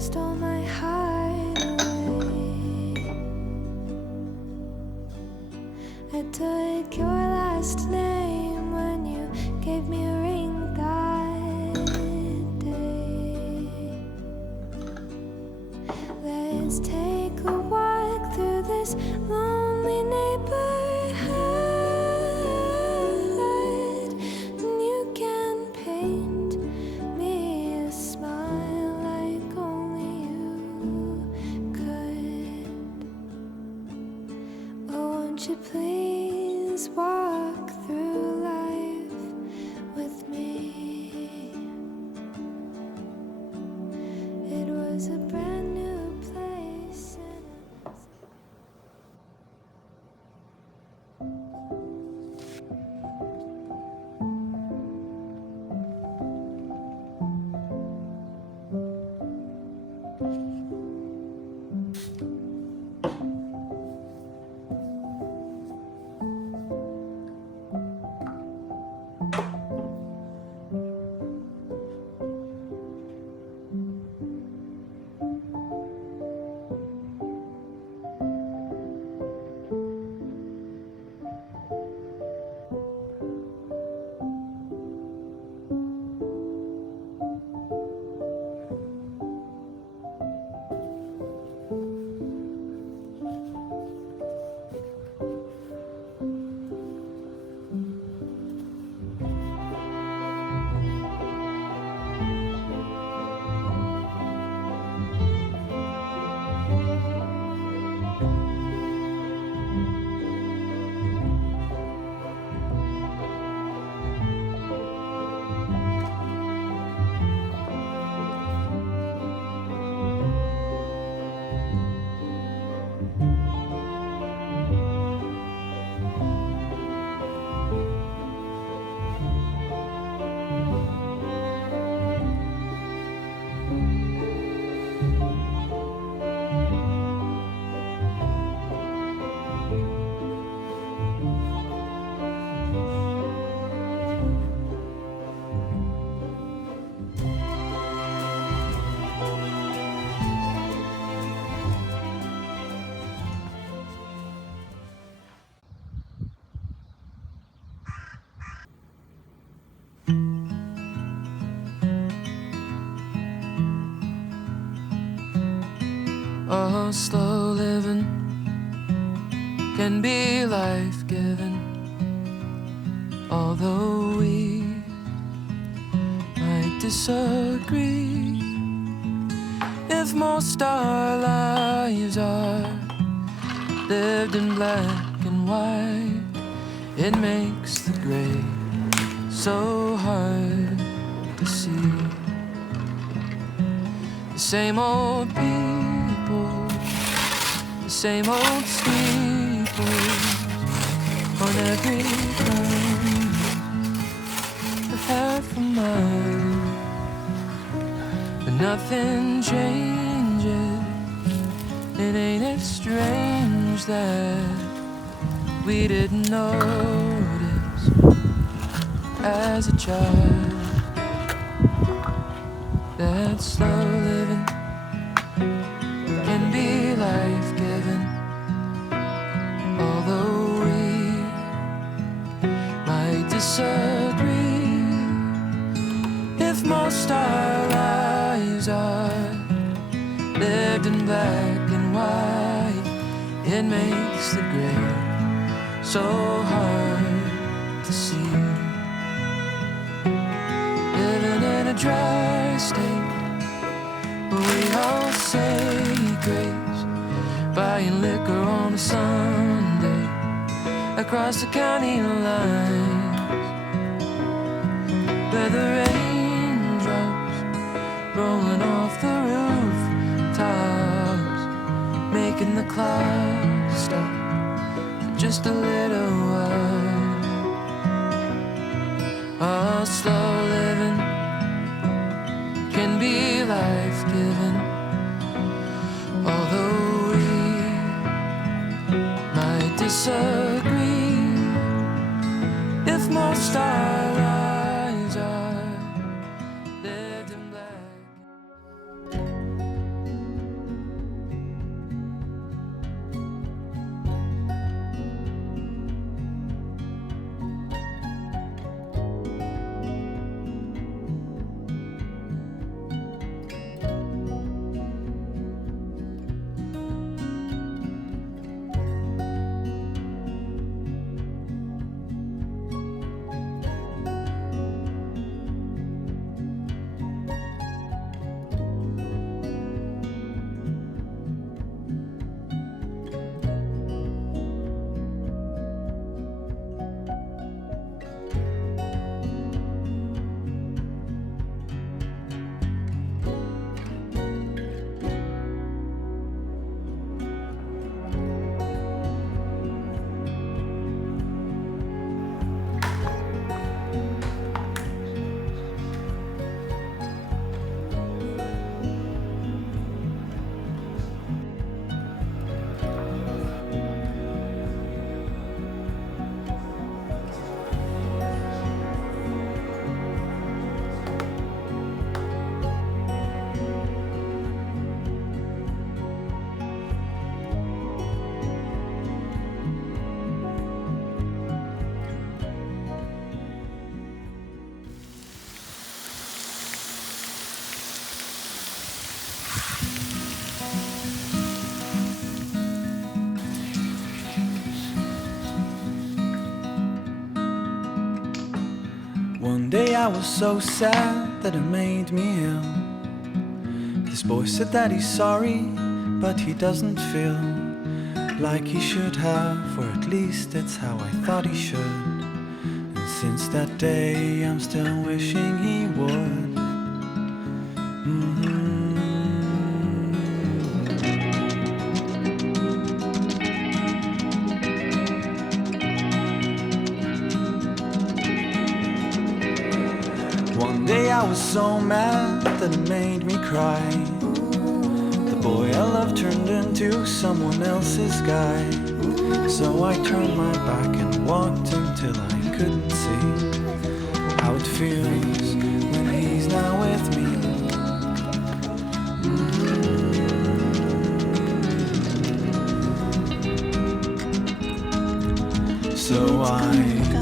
stole my heart away. I took your last name when you gave me a ring that day. Let's take a walk through this lonely neighborhood, and you can paint me a smile like only you could. Oh, won't you please walk through life with me? It was a brand new place and Oh, slow living can be life-giving, although we might disagree. If most our lives are lived in black and white, it makes the gray so hard to see. The same old people, the same old steeples on every turn, a half a mile, but nothing changes. And ain't it strange that we didn't notice as a child that slow living can be life-giving, although we might disagree. If most our lives are lived in black and white, it makes the gray so hard to see. Living in a dry state where we all say grace, buying liquor on a Sunday across the county lines, where the raindrops rolling off the rooftops, making the clock stop for just a little while. Oh, slow living can be life-giving, although we might disagree. If most our lives are lived in black. day I was so sad that it made me ill. This boy said that he's sorry, but he doesn't feel like he should have, or at least that's how I thought he should. And since that day I'm still wishing he would. One day I was so mad that it made me cry. The boy I loved turned into someone else's guy. So I turned my back and walked until I couldn't see how it feels when he's not with me. So I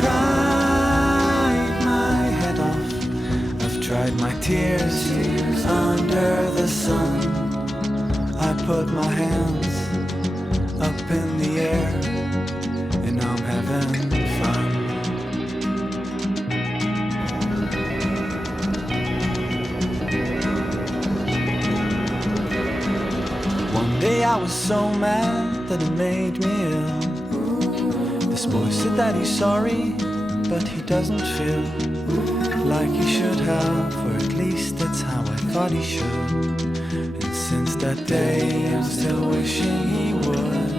cried my head off. I've tried my tears under the sun. I put my hands up in the air and I'm having fun. One day I was so mad that it made me ill. This boy said that he's sorry, but he doesn't feel like he should have, or at least that's how I thought he should. And since that day I'm still wishing he would.